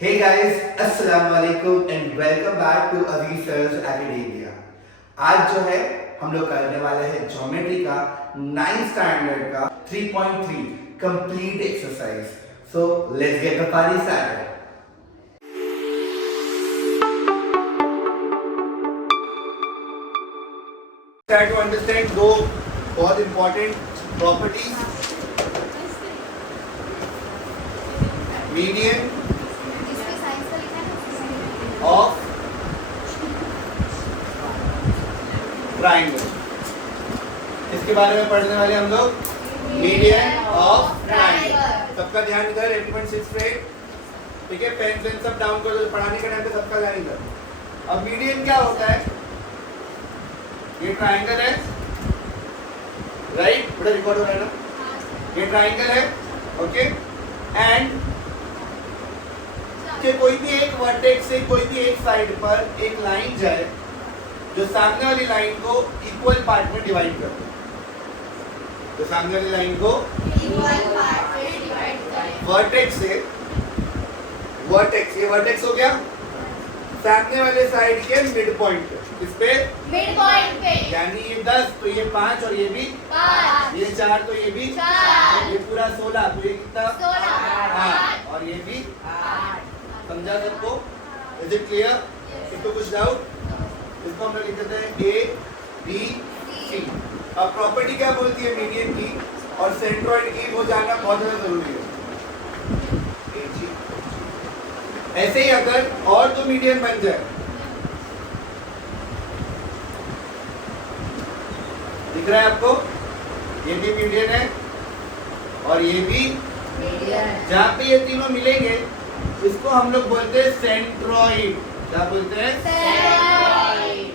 Hey guys, Assalamu alaikum and welcome back to Aziz Sir's Academia. आज जो है हम लोग करने वाले हैं ज्योमेट्री का 9th स्टैंडर्ड का 3.3 complete exercise. So let's get the party started. Try to understand दो बहुत important properties. Median of triangle. इसके बारे में पढ़ने वाले हम लोग मीडियन ऑफ ट्राइंगल. सबका ध्यान इधर. Everyone seat straight. ठीक है, पेन सब डाउन कर दो. पढ़ाने के टाइम पे सबका ध्यान इधर. अब मीडियन क्या होता है? ये ट्राइंगल है, राइट? बड़ा रिकॉर्ड हो रहा है ना. ये ट्राइंगल है, ओके. एंड कि कोई भी एक वर्टेक्स से कोई भी एक साइड पर एक लाइन जाए जो सामने वाली लाइन को इक्वल पार्ट में डिवाइड कर दे. तो सामने वाली लाइन को इक्वल पार्ट में डिवाइड करें. वर्टेक्स से वर्टेक्स, ये वर्टेक्स हो गया सामने वाले साइड के मिड पॉइंट पे. इस पे मिड पॉइंट पे, यानी ये 10 तो ये 5 और ये भी 5, ये 4 तो ये भी 4, ये पूरा 16 तो ये कितना 8 और ये भी 8. समझा सबको? Is it clear? इसको कुछ डाउट? इसको हम लोग लिख देते हैं ए बी सी. अब प्रॉपर्टी क्या बोलती है मीडियन की और सेंट्रॉइड की, वो जानना बहुत ज्यादा जरूरी है. ऐसे ही अगर और दो मीडियन बन जाए, दिख रहा है आपको? ये भी मीडियन है और ये भी मीडियन. जहाँ पे ये तीनों मिलेंगे इसको हम लोग बोलते हैं सेंट्रॉइड. क्या बोलते हैं? सेंट्रॉइड.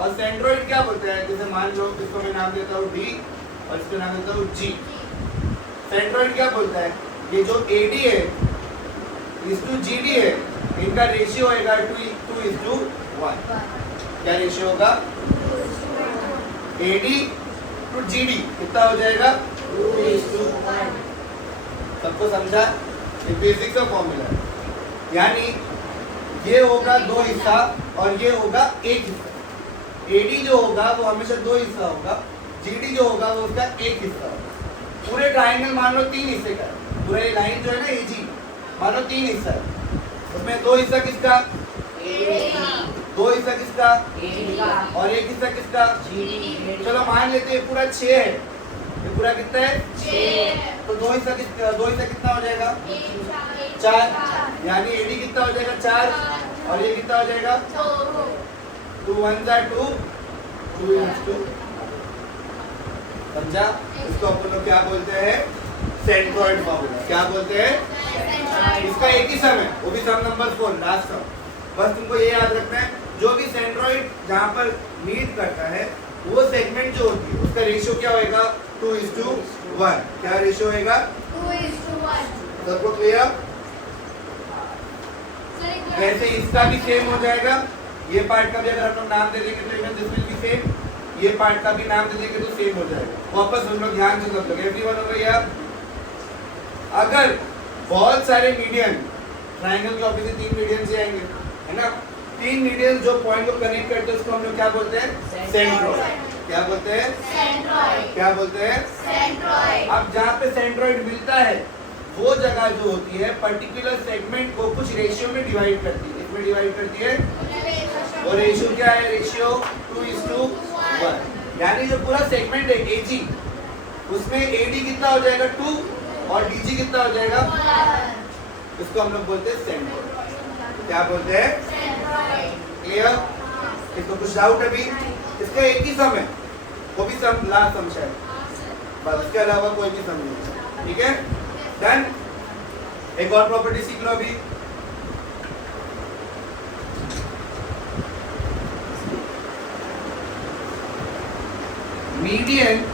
और सेंट्रॉइड क्या बोलते हैं? जैसे मान लो इसको मैं नाम देता हूँ डी और इसको नाम देता हूँ जी. सेंट्रॉइड क्या बोलता है? ये जो एडी है इस टू जीडी है, इनका रेशियो होगा 2:1. क्या रेशियो होगा? एडी टू जीडी कितना हो जाएगा? 2:1. सबको समझा? ये बेसिक का फॉर्मूला है. यानी ये होगा 2 हिस्सा और ये होगा 1 हिस्सा. एडी जो होगा वो हमेशा 2 हिस्सा होगा, जीडी जो होगा वो उसका 1 हिस्सा होगा. पूरे ट्राइंगल मान लो 3 हिस्से का है. पूरे लाइन जो है ना एजी मान लो 3 हिस्सा है. उसमें 2 हिस्सा किसका? एडी. 2 हिस्सा किसका? एडी का. और 1 हिस्सा किसका? जीडी. चलो मान लेते हैं पूरा 6 है. ये पूरा कितना है? 6. तो 2 हिस्सा कितना हो जाएगा? 4. यानी एडी कितना हो जाएगा? 4 और ये कितना हो जाएगा? 2 1 2 2 2. समझा? इसको अपन लोग क्या बोलते हैं? Centroid formula. क्या बोलते हैं? इसका एक ही सम है, वो भी सम नंबर 4, लास्ट सम. बस तुमको ये याद रखना है, जो भी सेंट्रॉइड जहाँ पर मीट करता है वो सेगमेंट जो होती है उसका रेशियो क्या होएगा? 2:1. क्या रेशियो होएगा? 2:1. सबको क्लियर? वैसे इसका भी सेम हो जाएगा. ये पार्ट का भी अगर हम लोग नाम दे देंगे तो even this will be same. ये पार्ट का भी नाम दे देंगे तो सेम हो जाएगा. वापस हम लोग ध्यान से सब लोग एवरीवन हो गया. अगर बहुत सारे मीडियन, ट्रायंगल के ऑपोजिट 3 मीडियन से आएंगे, है ना? 3 मीडियन जो पॉइंट को कनेक्ट करते हैं उसको हम लोग क्या बोलते हैं? सेंट्रॉइड. क्या बोलते हैं? सेंट्रॉइड. क्या बोलते हैं? सेंट्रॉइड. अब जहाँ पे सेंट्रॉइड मिलता है वो जगह जो होती है पर्टिकुलर सेगमेंट को कुछ रेशियो में डिवाइड करती है. इसमें डिवाइड करती है और रेशियो क्या है? रेशियो 2:1. यानी जो पूरा सेगमेंट है एजी, उसमें एडी कितना हो जाएगा? 2 और डीजी कितना हो जाएगा? 1. इसको हम लोग बोलते हैं सेंट्रॉइड. क्या बोलते हैं? सेंट्रॉइड. क्लियर? इसको कुछ डाउट अभी? इसका एक ही सम है, वो भी सम लास्ट सम शायद, बस इसके अलावा कोई भी सम नहीं. ठीक है, डन. एक और प्रॉपर्टी सीख लो अभी. Median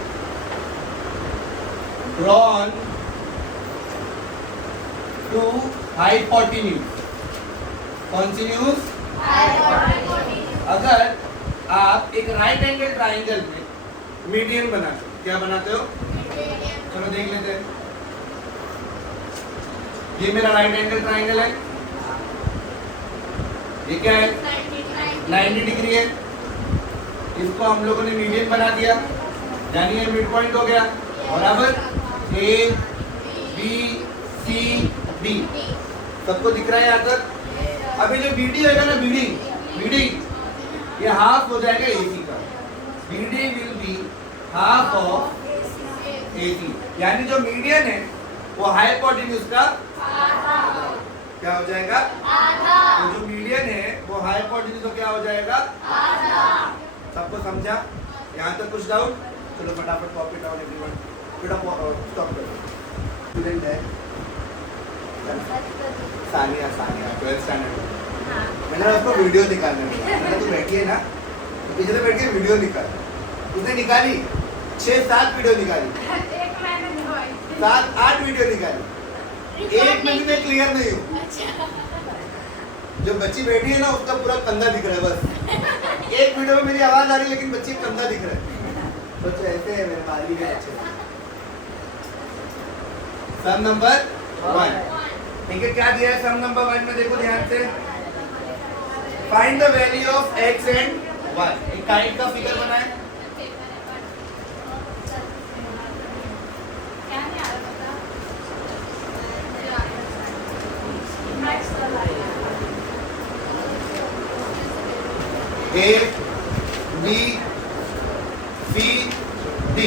drawn to hypotenuse. कौन सी न्यूज? अगर आप एक राइट एंगल ट्राइंगल में मीडियन बनाते हो, क्या बनाते हो? चलो देख लेते हैं. ये मेरा राइट एंगल ट्राइंगल है, ये क्या है 90 डिग्री है। इसको हम लोगों ने मीडियन बना दिया, यानी ये मिड पॉइंट हो गया। बराबर ए बी सी डी सबको दिख रहा है यहाँ तक। अभी जो बीडी होगा ना, बीडी ये हाफ हो जाएगा एसी का। BD will be half of AC, यानी जो मीडियन है वो हाइपोटेन्यूज का क्या हो जाएगा आधा। तो जो मीडियन है वो हाइपोटेन्यूज का क्या हो जाएगा आधा। सबको समझा? यहाँ तक कुछ डाउट? चलो फटाफट कॉपी डाउन एवरीवन। बेटा स्टॉप करो। स्टूडेंट है सानिया 12th स्टैंडर्ड। मैंने उसको वीडियो निकालने में, मैंने तो बैठी है ना पिछले बैठ के वीडियो निकाल, उसने निकाली 6-7 वीडियो निकाली, 7-8 वीडियो निकाली। एक मिनट में क्लियर नहीं हूँ। जो बच्ची बैठी है ना उसका पूरा कंधा दिख रहा है बस। एक वीडियो में मेरी आवाज आ रही है लेकिन बच्ची का कंधा दिख रहा है। बच्चे ऐसे है मेरे माली के बच्चे। सम नंबर 1, ठीक है। क्या दिया है सम नंबर 1 में? देखो ध्यान से, find the value of x and y। एक काइट का फिगर बनाए। A B C D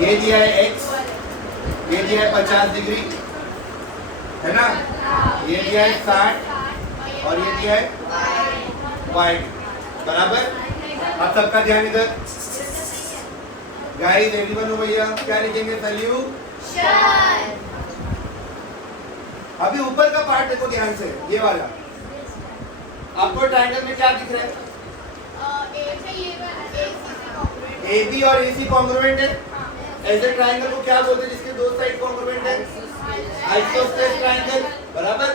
ये दिया है x, ये दिया है 50 डिग्री, है ना? ये दिया है 60 और ये दिया है y। बराबर? अब सबका ध्यान इधर। गाइस एवरीवन हो भैया, क्या लिखेंगे? सॉल्यूशन। अभी ऊपर का पार्ट देखो ध्यान से, ये वाला। आपको ट्रायंगल में क्या दिख रहा है? AB और AC कॉन्ग्रुएंट है। ऐसे ट्रायंगल को क्या बोलते हैं जिसके दो साइड कॉन्ग्रुएंट है? Isosceles triangle. बराबर?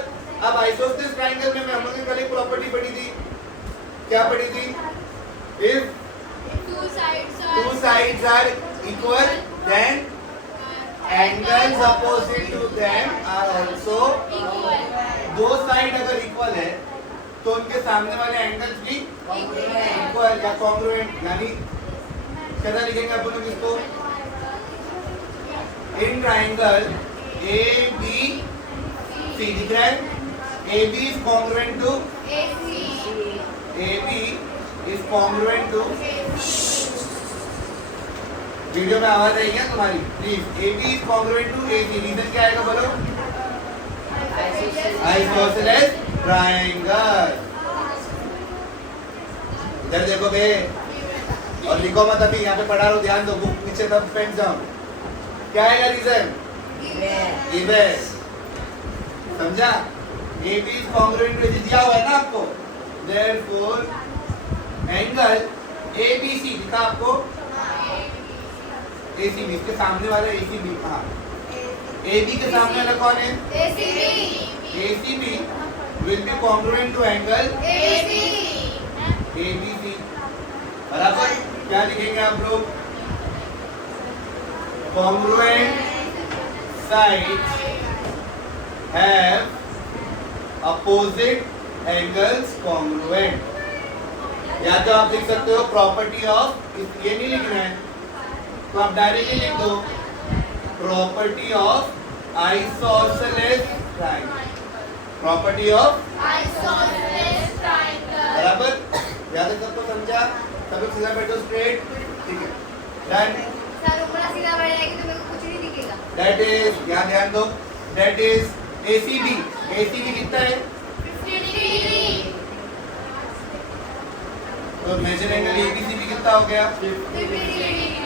अब आइसोसेलेस ट्रायंगल में हम लोगों ने कल एक प्रॉपर्टी पढ़ी थी। क्या पढ़ी थी? If two sides are equal, then angles opposite to them are also equal। दो साइड अगर इक्वल है तो उनके सामने वाले एंगल्स भी इक्वल या कॉन्ग्रुएंट, यानी कैसा लिखेंगे आप लोग इसको? इन ट्रायंगल ABC दिख रहा है, AB is congruent to AB is congruent to video में आवाज आई है तुम्हारी please. AB is congruent to AC, reason क्या आएगा बोलो? Isosceles triangle. इधर देखो बे और लिखो मत, अभी यहाँ पे पढ़ा रहा हूँ, ध्यान दो, बुक नीचे तब पेन जाओ। क्या आएगा रीजन? गिवन। समझा? AB is congruent to दिया हुआ है ना आपको, therefore एंगल ABC दिखा आपको, ACB, इसके सामने वाला ACB कहाँ? AB के सामने वाला कौन है? ACB will be congruent to angle ABC। बराबर? क्या लिखेंगे आप लोग? Congruent sides have opposite angles congruent। या तो आप लिख सकते हो प्रॉपर्टी ऑफ, ये नहीं लिखना है तो आप डायरेक्टली लिख दो property of isosceles triangle. Property of isosceles triangle. बराबर? याद है सबको? समझा? सब लोग सीधा बैठो स्ट्रेट, ठीक है? डन। सर ऊपर सीधा बैठ जाएगी तो मेरे को कुछ नहीं दिखेगा। दैट इज, यहाँ ध्यान दो, दैट इज ACB। ACB कितना है? 50 डिग्री। तो मेजर एंगल ABCB कितना हो गया? 50 डिग्री।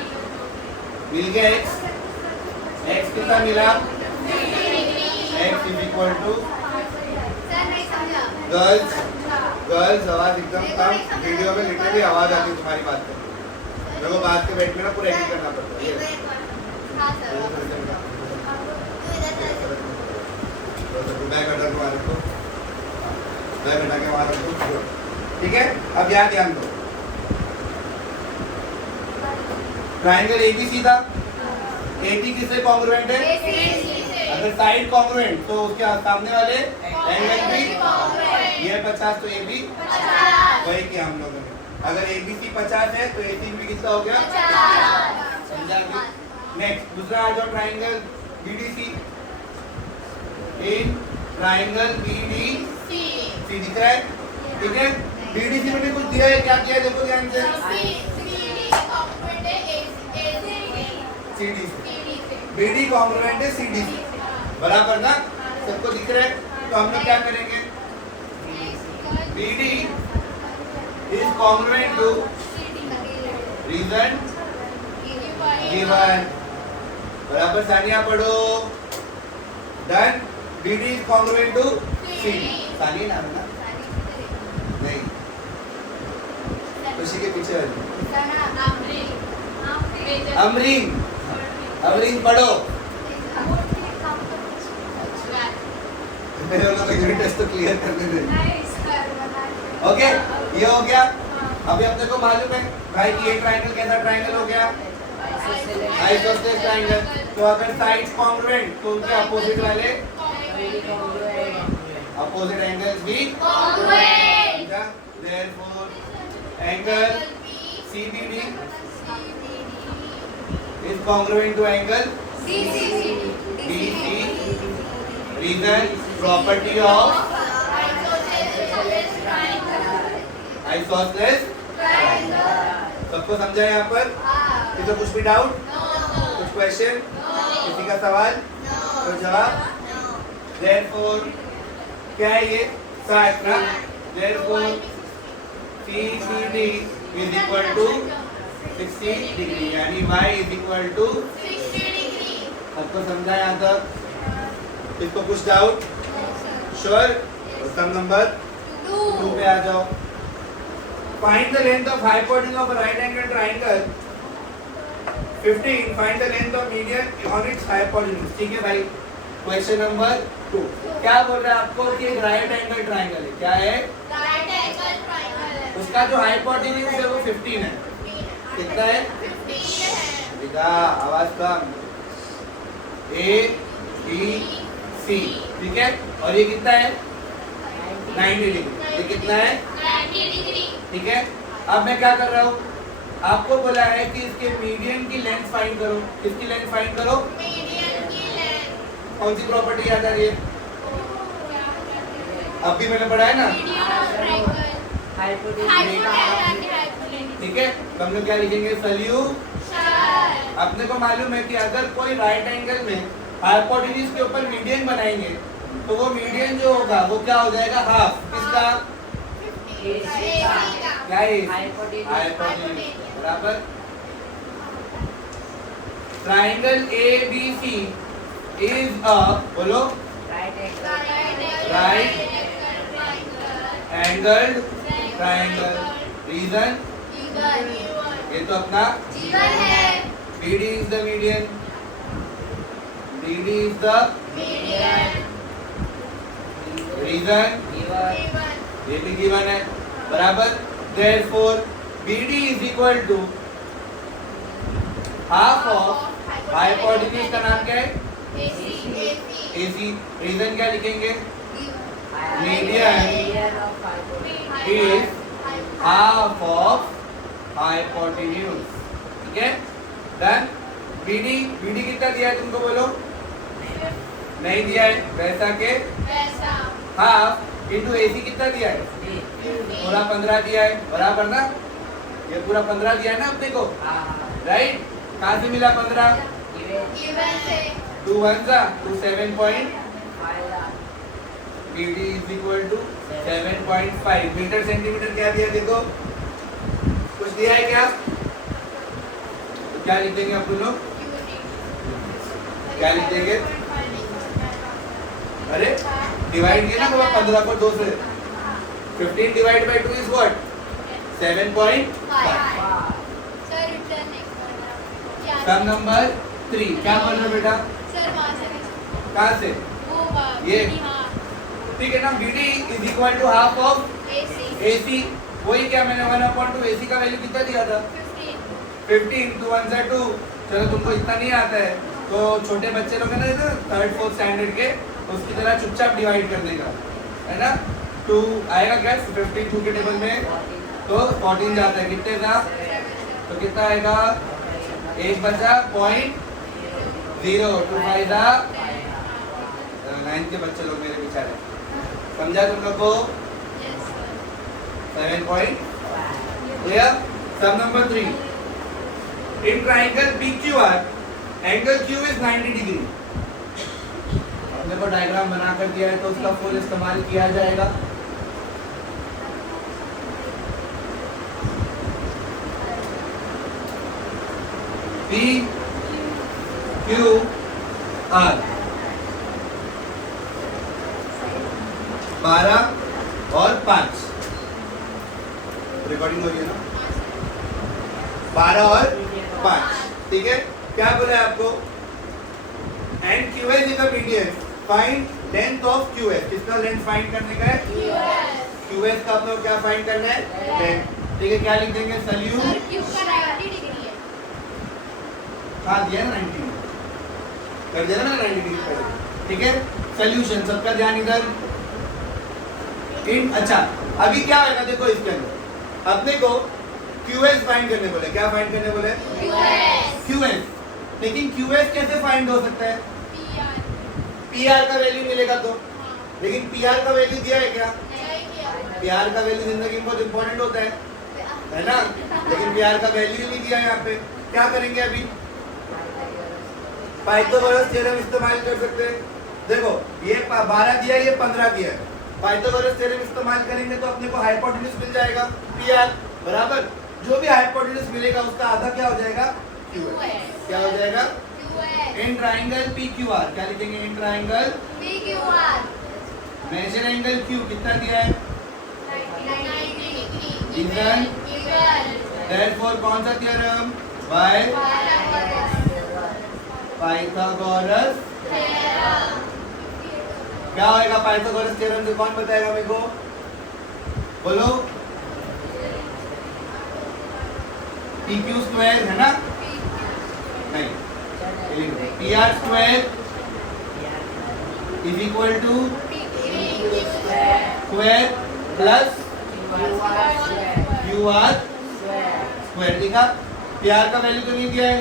मिल गया x, x कितना मिला? 50 degree. x is equal to, sir नहीं समझा। गर्ल्स आवाज एकदम कम, वीडियो में लिटरली आवाज आती है तुम्हारी बात करने। मेरे को बात के बैठ में ना पूरा एडिट करना पड़ता है। हाँ सर। बैग हटा के वहाँ रखो, बैग हटा के वहाँ रखो, ठीक है? अब यहाँ ध्यान दो, ट्रायंगल ABC था, AB किससे कॉन्ग्रुएंट है? अगर साइड कॉन्ग्रुएंट तो उसके सामने वाले एंगल भी ये 50 तो ये भी वही किया हम लोगों ने। अगर ABC 50 है तो AC भी कितना हो गया? समझा अभी? नेक्स्ट दूसरा आ जाओ triangle BDC। In triangle BDC दिख रहा है? ठीक है, BDC में भी कुछ दिया है, क्या दिया है देखो ध्यान से। CD BD कॉन्ग्रुएंट है CD से, बराबर ना? सबको दिख रहा है? तो हम लोग क्या करेंगे? BD is congruent to reason given, बराबर सानिया पढ़ो। Done. BD is congruent to CD। Sania नाम ना? नहीं, खुशी के पीछे वाली अमरीन। अमरीन पढ़ो। मेरे लोगों को यूनिट टेस्ट तो क्लियर करने दे। ओके, ये हो गया। अभी अपने को मालूम है भाई कि ये ट्राइंगल कैसा ट्राइंगल हो गया? Isosceles triangle. तो अगर साइड्स कॉन्ग्रुएंट तो उनके अपोजिट वाले अपोजिट एंगल्स भी congruent. Therefore angle CBD is congruent to angle BC। Reason, property of isosceles triangle। सबको समझा यहाँ पर? किसी को कुछ भी डाउट? कुछ क्वेश्चन? किसी का सवाल? कोई जवाब? Therefore क्या है ये? साइड ना? Therefore CBD is equal to 60 degree, यानी y is equal to 60 degree. सबको समझा यहाँ तक? किसको कुछ डाउट? श्योर? सम नंबर 2 पे आ जाओ। Find the length of hypotenuse of a right angle triangle 15. Find the length of median on its hypotenuse। ठीक है भाई, क्वेश्चन नंबर 2 क्या बोल रहा है आपको कि एक राइट एंगल ट्राइंगल है। क्या है? Right angle triangle. उसका जो हाइपोटेन्यूज है वो 15 है। कितना है? 15 है। दिखा, आवाज कम। ABC, ठीक है, और ये कितना है? 90 डिग्री। ये कितना है? 90 डिग्री। ठीक है, अब मैं क्या कर रहा हूँ? आपको बोला है कि इसके मीडियन की लेंथ फाइंड करो। किसकी लेंथ फाइंड करो? मीडियन की लेंथ। कौन सी प्रॉपर्टी याद आ रही है? अभी मैंने पढ़ा है ना? ठीक है, तो हम लोग क्या लिखेंगे? सॉल्यूशन। अपने को मालूम है कि अगर कोई राइट एंगल में हाइपोटेन्यूज के ऊपर मीडियन बनाएंगे तो वो मीडियन जो होगा वो क्या हो जाएगा? हाफ। किसका? क्या है? हाइपोटेन्यूज, बराबर। ट्राइंगल ABC इज अ, बोलो, राइट एंगल्ड ट्राइंगल। रीजन, ये तो अपना जीवन है। BD is the median. BD is the median. Reason, ये भी गिवन है, बराबर। Therefore BD is equal to half of hypotenuse का नाम क्या है? AC। रीजन क्या लिखेंगे? Median is half of hypotenuse। ठीक है, डन। BD कितना दिया है तुमको? बोलो। नहीं दिया है, वैसा के हाफ इंटू AC कितना दिया है? पूरा 15 दिया है, बराबर ना? ये पूरा 15 दिया है ना अपने को, राइट? कहाँ से मिला 15? 2 1 2 7.5। BD is equal to 7.5 metre centimetre. क्या दिया देखो? कुछ दिया है क्या? तो क्या लिख देंगे अपन लोग? क्या लिख देंगे? अरे डिवाइड किया ना 15 को 2 से। 15 divide by 2 is what? 7.5। Sum number 3 क्या बोल रहे हो बेटा? कहाँ से? ये ठीक है ना? BD is equal to half of AC। वही क्या मैंने 1/2 AC का वैल्यू कितना दिया था? 15। 2 1 2। चलो तुमको इतना नहीं आता है तो छोटे बच्चे लोग है ना थर्ड फोर्थ स्टैंडर्ड के, उसकी तरह चुपचाप डिवाइड करने का है ना। 2 आएगा क्या 52 के टेबल में, तो 14 जाता है, कितने का, तो कितना आएगा, एक बचा 0.0, 2 फायदा 9 के बच्चे लोग मेरे बेचारे, समझा तुम लोग को। 7 point clear. Sum number 3, in triangle PQR angle Q is 90 degree. अपने को डायग्राम बना कर दिया है तो उसका फुल इस्तेमाल किया जाएगा। PQR 12 और 5 रिकॉर्डिंग हो रही है ना, 12 और 5, ठीक है। क्या बोला है आपको, and QS is the median, find length of QS। किसका लेंथ फाइंड करने का है, QS का अपने को क्या फाइंड करना है, लेंथ, ठीक है। क्या लिख देंगे, सल्यूट, सर क्यू का 90 डिग्री है। हाँ दिया ना 90 कर दिया ना 90 डिग्री पहले, ठीक है। सॉल्यूशन, सबका ध्यान इधर। इन अच्छा अभी क्या होगा देखो, इसके अंदर अपने को QS फाइंड करने बोले, क्या फाइंड करने बोले, QS। लेकिन QS कैसे फाइंड हो सकता है, PR का वैल्यू मिलेगा तो, लेकिन PR का वैल्यू दिया है क्या, PR का वैल्यू जिंदगी में बहुत इंपॉर्टेंट होता है ना, लेकिन PR का वैल्यू नहीं दिया है यहाँ पे। क्या करेंगे अभी, पाइथागोरस थ्योरम इस्तेमाल कर सकते हैं। देखो ये 12 दिया, ये 15 दिया है, पाइथागोरस थ्योरम इस्तेमाल करेंगे तो अपने को हाइपोटेन्यूज मिल जाएगा, PR बराबर जो भी हाइपोटेन्यूज मिलेगा उसका आधा क्या हो जाएगा, QS। क्या हो जाएगा, इन ट्राइंगल PQR, क्या लिखेंगे, in triangle PQR measure angle Q कितना दिया है, 90 डिग्री Given. Therefore कौन सा थ्योरम, बाय पाइथागोरस। क्या होएगा पाइथागोरस थ्योरम से, कौन बताएगा मेरे को, बोलो। PQ स्क्वायर है ना, नहीं, PR square is equal to square plus QR square, दिखा। PR का वैल्यू तो नहीं दिया है,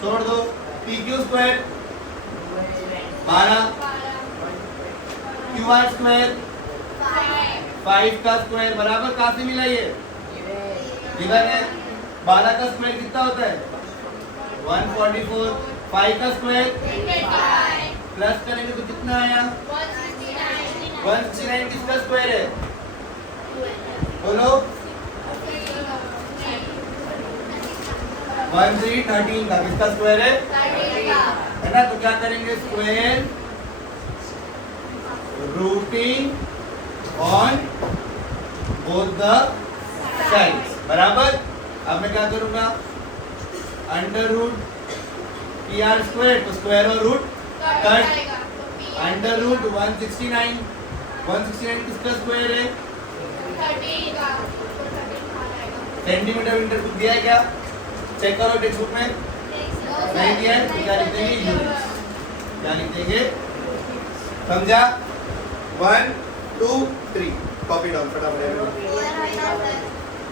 छोड़ दो। PQ स्क्वायर 12, QR स्क्वायर 5 का स्क्वायर बराबर, कहाँ से मिला ये, इधर है। 12 का स्क्वायर कितना होता है, 144, 5 का स्क्वायर प्लस करेंगे तो कितना आया, 169 किसका स्क्वायर है, बोलो। 13 का किसका स्क्वायर है ना, तो क्या करेंगे, square routing on both the sides बराबर। अब मैं क्या करूंगा, अंडर रूट PR स्क्वायर, तो स्क्वायर और रूट कट, अंडर रूट 169 किसका स्क्वायर है, सेंटीमीटर मीटर कुछ दिया है क्या, चेक करो टेक्स्ट बुक में, नहीं दिया है तो क्या लिख देंगे, यूनिट्स। क्या लिख देंगे, समझा। 1 2 3 कॉपी डाउन फटाफट।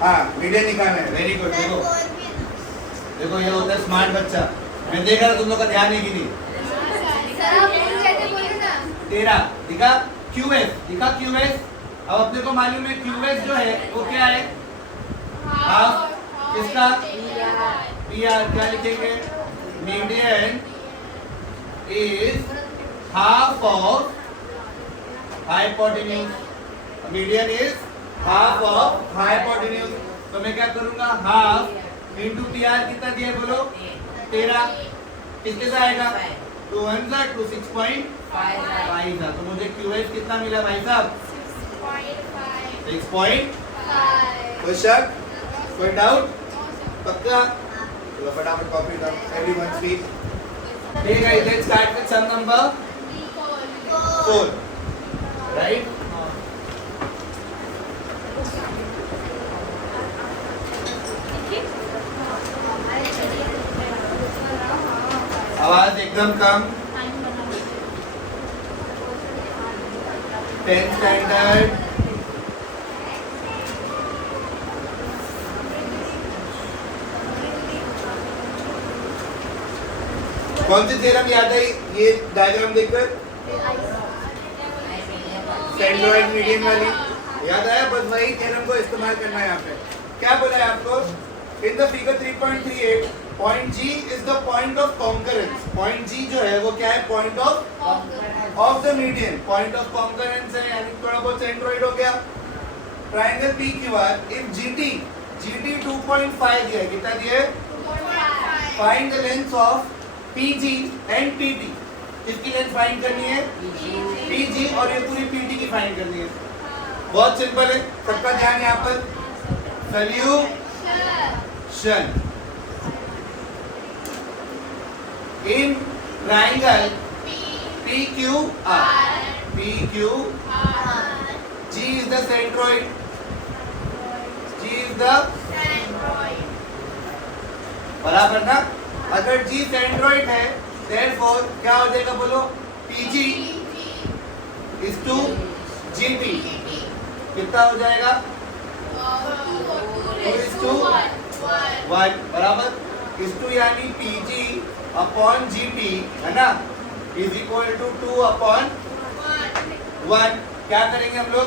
हाँ मीडियन निकालना है, वेरी गुड। देखो देखो ये होता है स्मार्ट बच्चा, मैं देख रहा तुम लोग का ध्यान है कि नहीं। तेरा दिखा QS, दिखा QS। अब अपने को मालूम है QS जो है वो क्या है, हाफ किसका, PR। क्या लिखेंगे, median is half of hypotenuse, median is half of hypotenuse. तो मैं क्या करूंगा, हाफ इंटू PR कितना दिया बोलो, 13, किसके से आएगा, 2 1 2 6.5 था, तो मुझे QS कितना मिला भाई साहब, 6.5। कोई शक, कोई डाउट, पक्का। चलो फटाफट कॉपी डाउन, एवरीवन स्पीक। ठीक है, let's start with sum number 4, right. आवाज एकदम कम। 10th standard. कौन सी थ्योरम याद आई ये डायग्राम देखकर? सेंट्रोइड मीडियन वाली याद आया? बस वही थ्योरम को इस्तेमाल करना है यहाँ पे। क्या बोला है आपको? In the figure 3.38 point G is the point of concurrence. Point G जो है वो क्या है? Point of the median. Point of concurrence है यानी थोड़ा बहुत सेंट्रोइड हो गया। ट्रायंगल PQR इफ GT 2.5 दिया है, कितना दिया है? Find the length of PG and PT। किसकी लेंथ फाइंड करनी है? PG और ये पूरी PT की फाइंड करनी है। बहुत सिंपल है, सबका ध्यान यहाँ पर। Solution in triangle PQR G is the centroid। G is the बराबर ना? अगर G सेंट्रोइड है therefore क्या हो जाएगा बोलो? PG is to GT कितना हो जाएगा? 2:1 बराबर इस टू यानी PG अपॉन GT है ना इज इक्वल टू 2/1। क्या करेंगे हम लोग?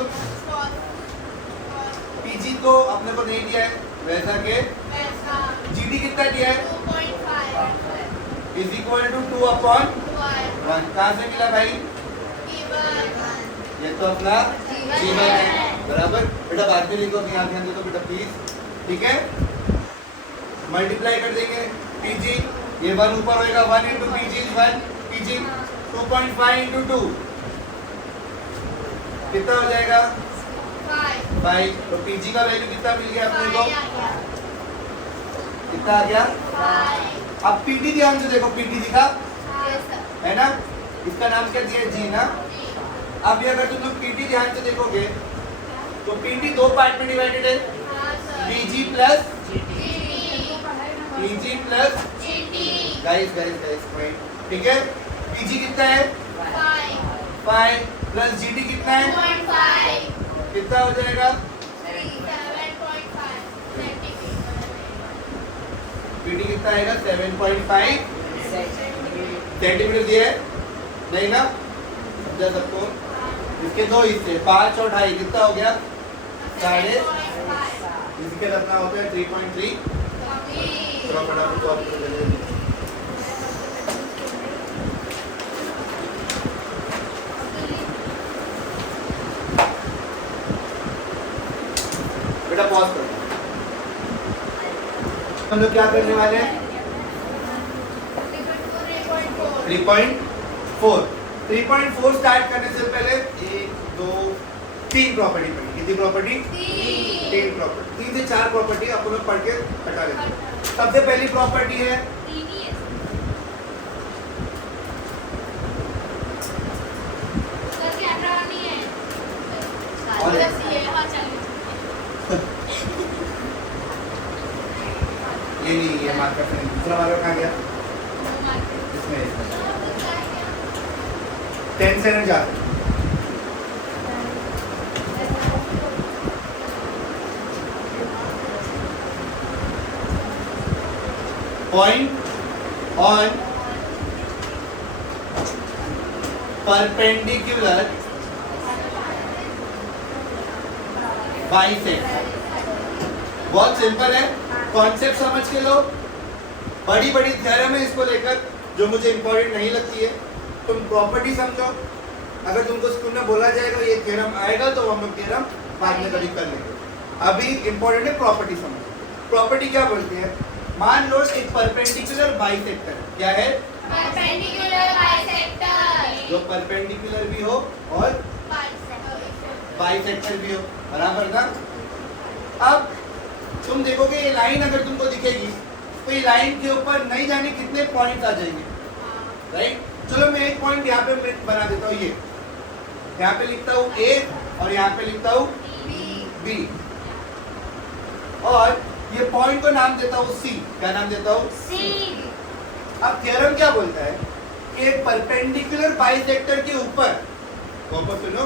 PG को अपने को नहीं दिया है वैसा के GT कितना दिया है? 2.5 इज इक्वल टू 2/1। कहाँ से मिला भाई? ये तो अपना जीवन है बराबर। बेटा बाद में लिखो, ध्यान ध्यान दे तो बेटा प्लीज, ठीक है? मल्टीप्लाई कर देंगे PG, ये 1 ऊपर होएगा 1 इंटू PG 1 PG 2.5 इंटू 2 कितना हो जाएगा? 5। तो PG का वैल्यू कितना मिल गया अपने को? कितना आ गया? अब PT ध्यान से देखो, PT दिखा है ना? इसका नाम क्या दिया है? G ना? अब ये अगर तुम लोग PT ध्यान से देखोगे तो PT दो पार्ट में डिवाइडेड है। PG प्लस गाइस ठीक है? PG कितना है? 5 प्लस GT कितना है? 2.5 कितना हो जाएगा? 7.5 PT कितना आएगा? 7.5 सेंटीमीटर दिया है नहीं ना? समझा सबको? इसके दो हिस्से 5 और 2.5 कितना हो गया? 5.5। इसके रखना होता है 3.3। थोड़ा फटाफट सॉल्व कर लेंगे। बेटा पॉज करो। हम लोग क्या करने वाले हैं? 3.4 स्टार्ट करने से पहले 1 2 3 प्रॉपर्टी पढ़ी। कितनी प्रॉपर्टी? 3 प्रॉपर्टी। 3 से 4 प्रॉपर्टी अपन लोग पढ़ के हटा लेते हैं। सबसे पहली प्रॉपर्टी है ये नहीं, ये मार्कर से नहीं। दूसरा मार्कर कहाँ गया? इसमें 10 से जाते point on perpendicular bisector। बहुत सिंपल है, कॉन्सेप्ट समझ के लो। बड़ी बड़ी थ्योरम है इसको लेकर जो मुझे इंपॉर्टेंट नहीं लगती है। तुम प्रॉपर्टी समझो। अगर तुमको स्कूल में बोला जाएगा ये थ्योरम आएगा तो हम लोग थ्योरम बाद में कभी कर लेंगे। अभी इंपॉर्टेंट है प्रॉपर्टी समझो। प्रॉपर्टी क्या बोलती है? मान लो एक परपेंडिकुलर बाइसेक्टर क्या है? परपेंडिकुलर बाइसेक्टर जो परपेंडिकुलर भी हो और बाइसेक्टर भी हो, बराबर ना? अब तुम देखोगे ये लाइन अगर तुमको दिखेगी तो ये लाइन के ऊपर नहीं जाने कितने पॉइंट्स आ जाएंगे, राइट? चलो मैं एक पॉइंट यहाँ पे बना देता हूँ। ये यहाँ पे लिखता हूँ A और यहाँ पे लिखता हूँ B और ये पॉइंट को नाम देता हूँ C। क्या नाम देता हूँ? C। अब थ्योरम क्या बोलता है कि एक परपेंडिकुलर बाइसेक्टर के ऊपर, वापस सुनो,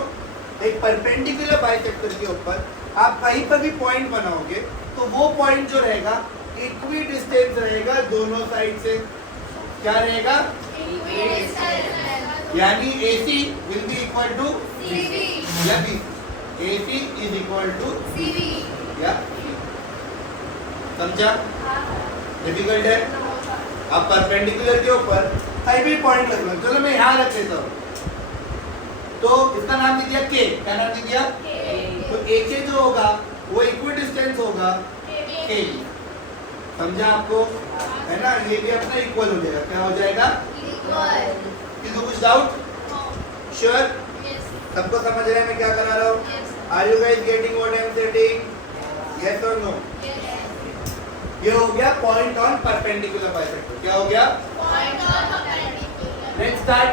एक परपेंडिकुलर बाइसेक्टर के ऊपर आप कहीं पर भी पॉइंट बनाओगे तो वो पॉइंट जो रहेगा इक्वी डिस्टेंस रहेगा दोनों साइड से। क्या रहेगा? यानी AC will be equal to CV या B। AC इज इक्वल टू CV या B। समझा? डिफिकल्ट है? अब परपेंडिकुलर के ऊपर कहीं भी पॉइंट रख लो। चलो मैं यहाँ रख लेता हूँ। तो इसका नाम दे दिया K। क्या नाम दे दिया? तो AK जो होगा वो इक्वी डिस्टेंस होगा K। समझा आपको? है ना? ये भी अपना इक्वल हो जाएगा। क्या हो जाएगा? किसी को कुछ डाउट? श्योर? सबको समझ रहे हैं मैं क्या करा रहा हूँ? Are you guys getting what I am setting? Yes और नो? ये हो गया पॉइंट ऑन परपेंडिकुलर बाइसेक्टर। क्या हो गया? Let's start.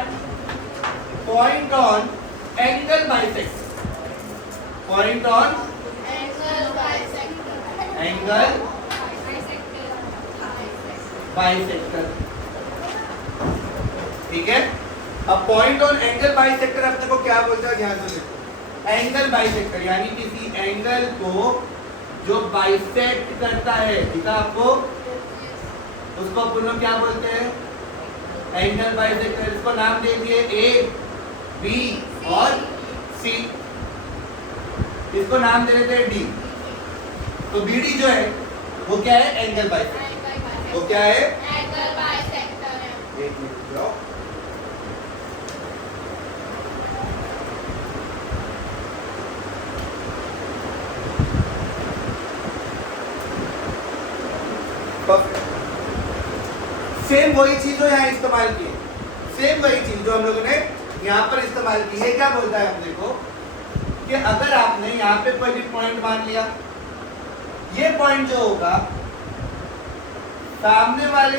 Point on angle bisector. Point on angle bisector. ठीक है? अब पॉइंट ऑन एंगल बाइसेक्टर अपने को क्या बोलता है? ध्यान से देखो। एंगल बाइसेक्टर यानी किसी एंगल को जो बाइसेक्ट करता है, ठीक है आपको, उसको अपन लोग क्या बोलते हैं? Angle bisector. इसको नाम दे दिए A, B और C। इसको नाम दे देते हैं D। तो BD जो है वो क्या है? Angle bisector. वो क्या है? एक मिनट जाओ। सेम वही चीज जो यहाँ इस्तेमाल की है, सेम वही चीज जो हम लोगों ने यहाँ पर इस्तेमाल की है। क्या बोलता है अपने को कि अगर आपने यहाँ पे कोई भी पॉइंट मान लिया, ये पॉइंट जो होगा सामने वाले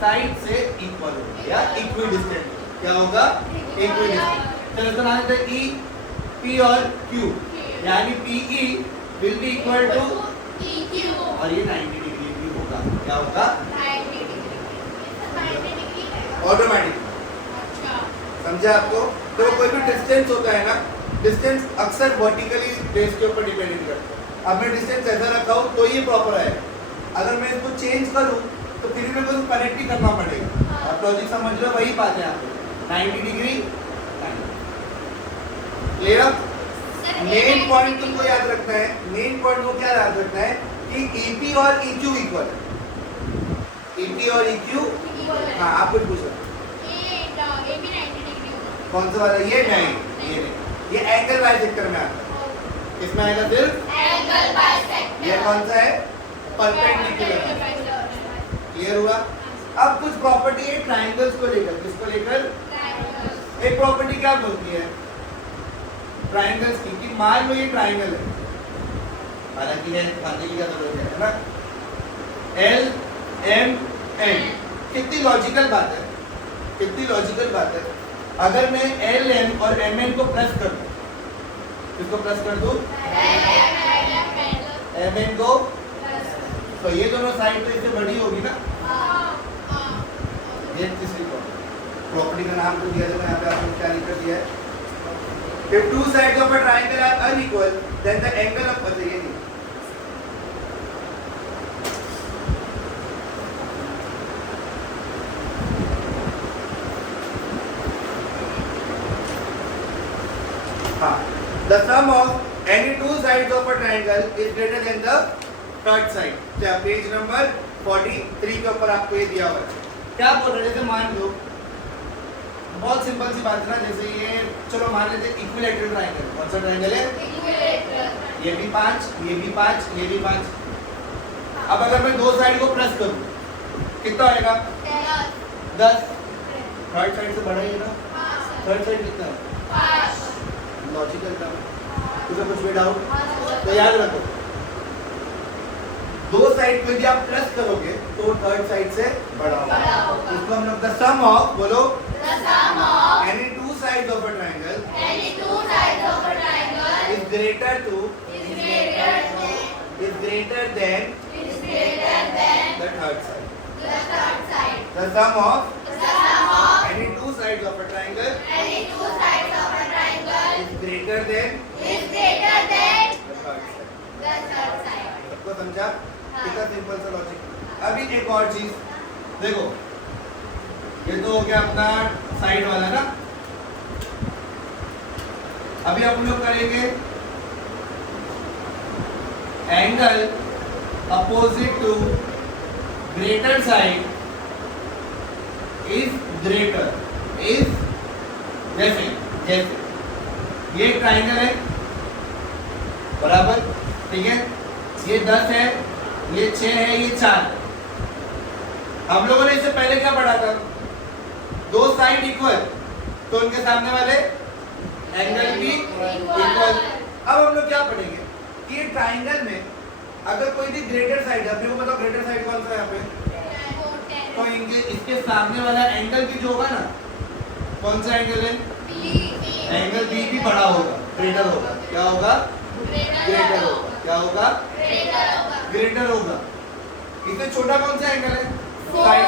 साइड से इक्वल होगा या इक्वी डिस्टेंट। क्या होगा? Equi distant. चलो तो नाम देते हैं E, P और Q। यानी PE will be equal to, और ये 90 डिग्री भी होगा। क्या होगा? ऑटोमेटिक। समझा आपको? तो कोई भी डिस्टेंस होता है ना, डिस्टेंस अक्सर वर्टिकली बेस के ऊपर डिपेंडेंट करता है। अब मैं डिस्टेंस ऐसा रखा हूँ तो ये प्रॉपर आएगा। अगर मैं इसको चेंज करूँ तो फिर मेरे को कनेक्ट ही करना पड़ेगा। आप लॉजिक समझ लो, वही बात है यहाँ पे। 90 डिग्री क्लियर? मेन पॉइंट तुमको याद रखना है। मेन पॉइंट को क्या याद रखना है कि EP और EQ इक्वल है। EP और EQ, हाँ आप कुछ पूछो। कौन सा वाला? ये नहीं, ये नहीं, ये एंगल बाइसेक्टर में आता है। इसमें आएगा सिर्फ एंगल बाइसेक्टर। ये कौन सा है? परपेंडिकुलर। क्लियर हुआ? अब कुछ प्रॉपर्टी है ट्रायंगल्स को लेकर। किसको लेकर? एक प्रॉपर्टी क्या बोलती है ट्रायंगल्स की, कि मान लो ये ट्रायंगल है, हालांकि है मानने की क्या जरूरत है ना, LMN। कितनी लॉजिकल बात है, कितनी लॉजिकल बात है। अगर मैं LM और MN को प्लस कर दूं, किसको प्लस कर दूं? MN को। तो ये दोनों साइड तो इससे बड़ी होगी ना। ये तीसरी प्रॉपर्टी का नाम तो दिया था, यहाँ पे आपने क्या लिख दिया है? If two sides of a triangle are unequal, then the angle of ये नहीं, हाँ, the sum of any two sides of a triangle is greater than the third side। क्या पेज नंबर 43 के ऊपर आपको ये दिया हुआ है। क्या बोल रहे थे? मान लो बहुत सिंपल सी बात है ना, जैसे ये चलो मान लेते हैं इक्विलैटरल ट्रायंगल। कौन सा ट्रायंगल है? ये भी 5, ये भी 5, ये भी 5। अब अगर मैं दो साइड को प्लस करूं कितना आएगा? 10। थर्ड साइड से बड़ा ही है ना। थर्ड साइड कितना है? लॉजिकल था। तुझे कुछ भी डाउट? तो याद रखो, दो साइड पे भी आप प्लस करोगे तो थर्ड साइड से बड़ा होगा। उसको हम लोग द सम ऑफ, बोलो, any two sides of a triangle is greater than the third side। The third side. The sum of The sum of any two sides of a triangle any two sides of a triangle is greater than is greater than the third side. the third side. सबको समझा? हाँ। कितना simple सा logic. अभी एक और चीज देखो, ये तो हो गया अपना साइड वाला ना। अभी हम लोग करेंगे angle opposite to greater side is greater is जैसे जैसे ये ट्राइंगल है बराबर, ठीक है, ये 10 है, ये 6 है, ये 4। हम लोगों ने इससे पहले क्या पढ़ा था? दो साइड इक्वल तो उनके सामने वाले एंगल भी इक्वल। अब हम लोग क्या पढ़ेंगे कि ये ट्राइंगल में अगर कोई भी ग्रेटर साइड है, अपने को बताओ ग्रेटर साइड कौन सा है यहाँ पे? तो इसके सामने वाला एंगल भी जो होगा ना, कौन सा एंगल है? एंगल बी भी बड़ा होगा, ग्रेटर होगा। क्या होगा? ग्रेटर होगा। क्या होगा? ग्रेटर होगा। इससे छोटा कौन सा एंगल है? साइड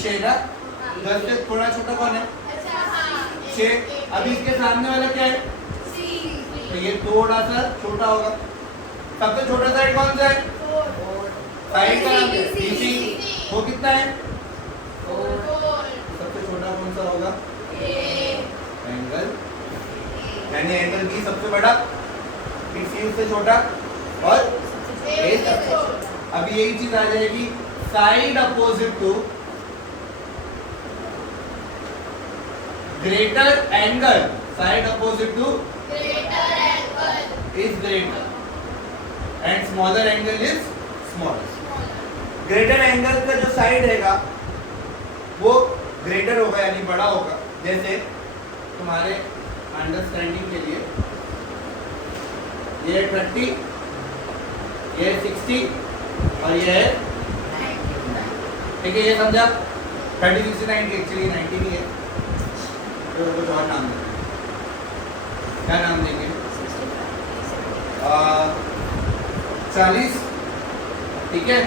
छह ना, 10 से थोड़ा छोटा कौन है? 6। अभी इसके सामने वाला क्या है? तो ये थोड़ा सा छोटा होगा। सबसे छोटा साइड कौन सा है? साइड का नाम है BC। वो कितना है? सबसे छोटा कौन सा होगा? एंगल, यानी एंगल बी सबसे बड़ा, BC उससे छोटा और A सबसे छोटा। अब यही चीज आ जाएगी side opposite to greater angle, side opposite to is greater and smaller angle is smaller. Greater angle का जो साइड रहेगा वो ग्रेटर होगा यानी बड़ा होगा। जैसे तुम्हारे अंडरस्टैंडिंग के लिए ये 30, ये 60 और ये है, ठीक है, ये समझा? 30, 60, 90, एक्चुअली 90 नहीं है, तो कुछ और नाम देंगे। क्या नाम देंगे? 40, ठीक है,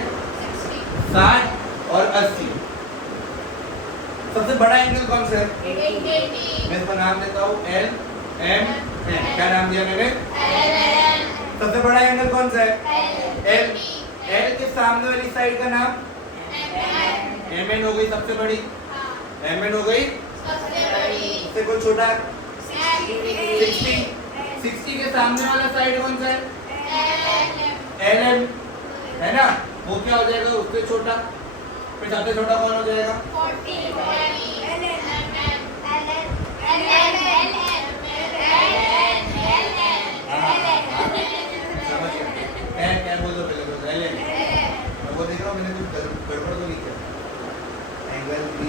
60 और 80। सबसे बड़ा एंगल कौन सा है? मैं इसका नाम देता हूँ L, M, N। क्या नाम दिया मैंने? सबसे बड़ा एंगल कौन सा है? L। L के सामने वाली साइड का नाम MN हो गई सबसे बड़ी। MN हो गई सबसे कोई छोटा 60। 60 के सामने वाला साइड कौन सा है? LM, है ना? वो क्या हो जाएगा? उससे छोटा। फिर सबसे छोटा कौन हो जाएगा? क्या बोल दो पहले तो LM। वो देख रहा हूँ मैंने कुछ गड़बड़ तो नहीं किया। Angle B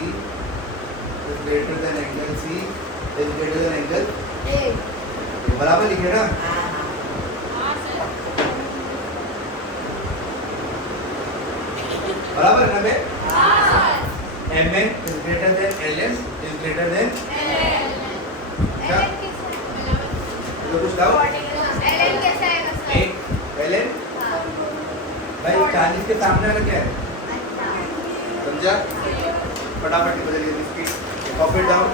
is greater than angle C is greater than angle A। बराबर लिखे ना? बराबर है ना बे? MN is greater than LM is greater than क्या? तो कुछ डाउट? LN भाई 40 के सामने वाला क्या है? समझा? फटाफट बदलिए इसकी, कॉपी डाउन।